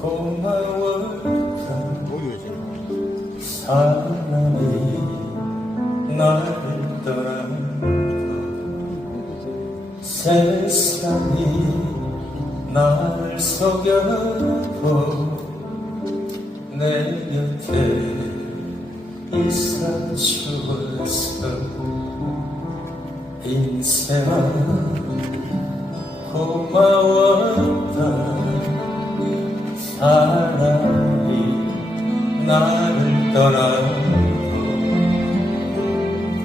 인생아 고마웠다 사랑이 나를 떠나고 세상이 나를 속여도 내 곁에 있어주었어. 인생아 고마웠 나를 떠나고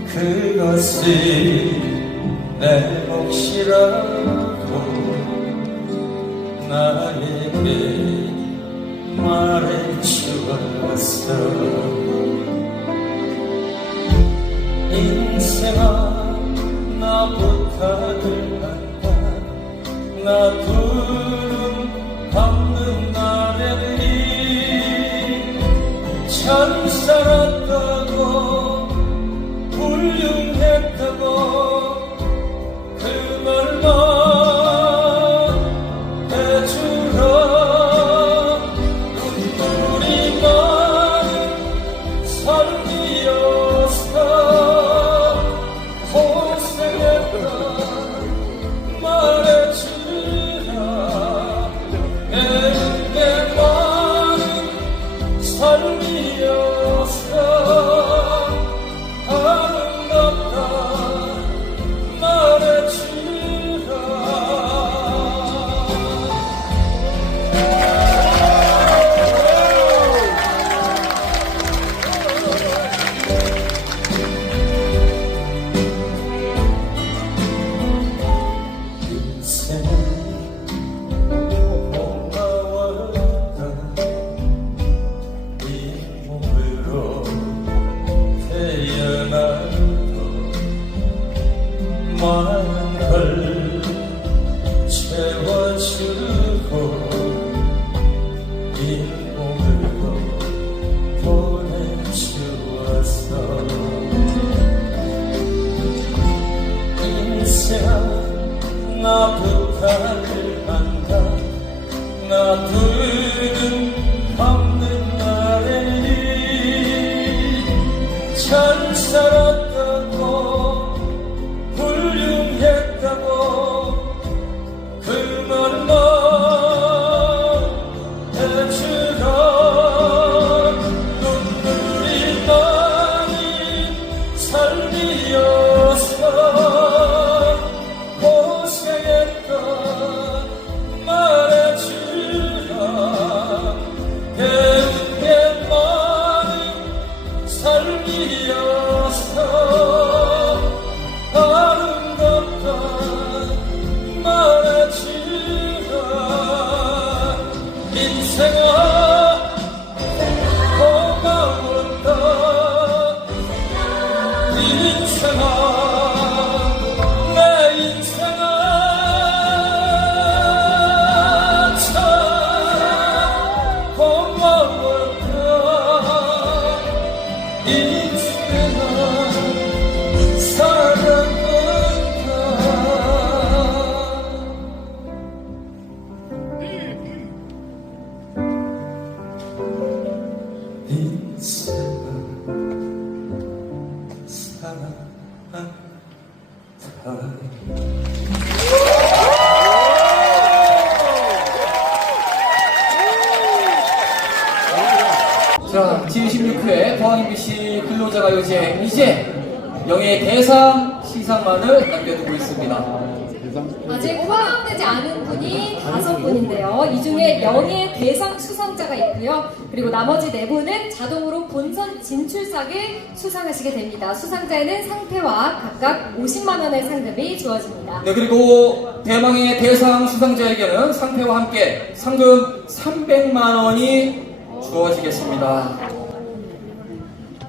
그것이 내 몫이라고 나에게 말해 주었어. 인생아 나 부탁을 한다. 나 두눈 참 살았다고 채워주고 이 몸으로 보내주었어. 인생 나 부탁을 한다 나두 인 가요제 이제 영예 대상 시상만을 남겨두고 있습니다. 아직 포함되지 않은 분이 다섯 분인데요. 이 중에 영예 대상 수상자가 있고요. 그리고 나머지 네 분은 자동으로 본선 진출상을 수상하시게 됩니다. 수상자에는 상패와 각각 50만 원의 상금이 주어집니다. 네, 그리고 대망의 대상 수상자에게는 상패와 함께 상금 300만 원이 주어지겠습니다.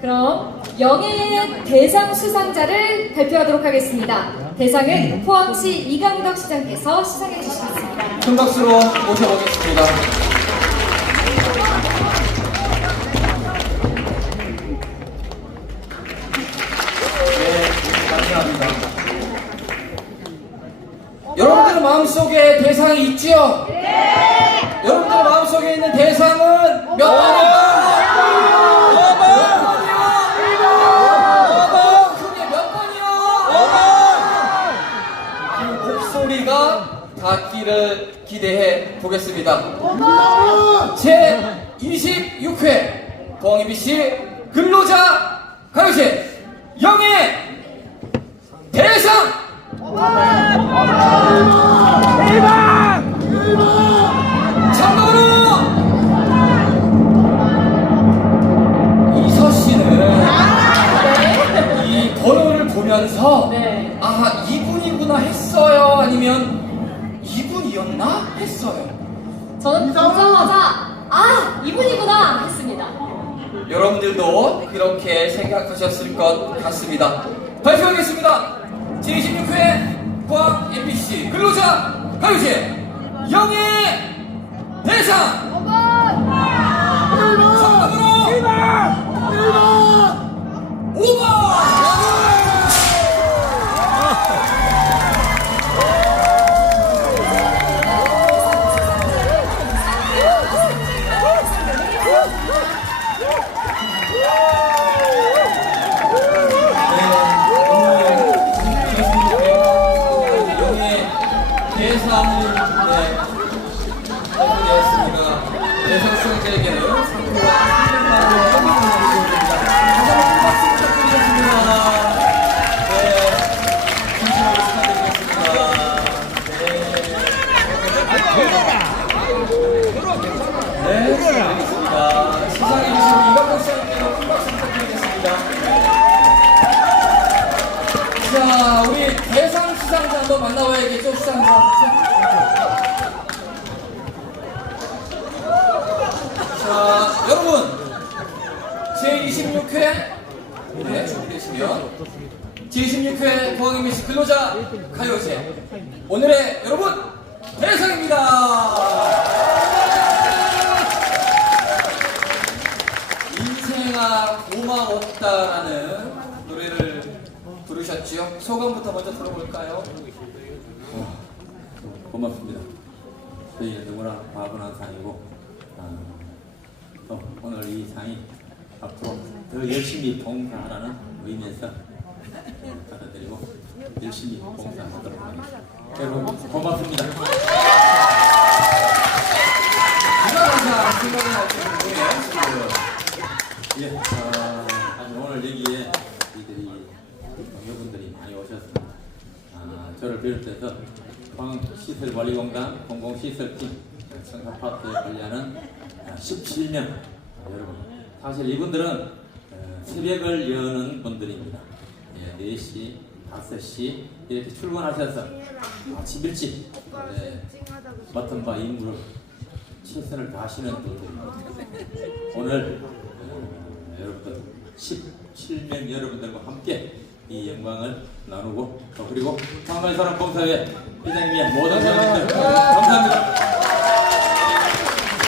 그럼 영예 대상 수상자를 발표하도록 하겠습니다. 대상은 포항시 이강덕 시장께서 수상해 주시겠습니다. 큰 박수로 모셔보겠습니다. 네, 감사합니다. 여러분들 마음속에 대상이 있지요? 네. 여러분들 마음속에 있는 대상은 몇 번일 닿기를 기대해 보겠습니다. 제 26회 동희비 씨 근로자 가요제 영예 대상! 참고로 저는 보자마자 아 이분이구나 했습니다. 여러분들도 그렇게 생각하셨을 것 같습니다. 발표하겠습니다. 제26회 포항 MBC 근로자 가요제 영예 대상 자, 우리 대상 수상자 한번 만나봐야겠죠, 수상자. 자, 여러분. 제26회, 네, 준비되시면. 제26회 포항MBC 근로자 가요제. 오늘의 여러분, 대상입니다. 인생아 고마웠다라는 부르셨지요? 소감부터 먼저 들어볼까요? 고맙습니다. 저희는 누구나 과분한 상이고 아, 또 오늘 이 상이 앞으로 더 열심히 봉사하라는 의미에서 어, 받아들이고 열심히 봉사하도록 하겠습니다. 여러분 고맙습니다. 누가 항상 생각이 나시는 분이에요? 예, 아, 아주 오늘 여기에 이들이 동료분들이 많이 오셨습니다. 아, 저를 비롯해서 포항시설관리공단 공공시설팀 성사파트에 관리하는 아, 17명 여러분 사실 이분들은 어, 새벽을 여는 분들입니다. 예, 4시, 5시 이렇게 출근하셔서 아침 일찍 예, 맡은 바 임무를 최선을 다하시는 분들입니다. 오늘 어, 여러분들 17명 여러분들과 함께 이 영광을 나누고 또 그리고 상마이 사람 봉사회 회장님의 모든 회원님들 감사합니다.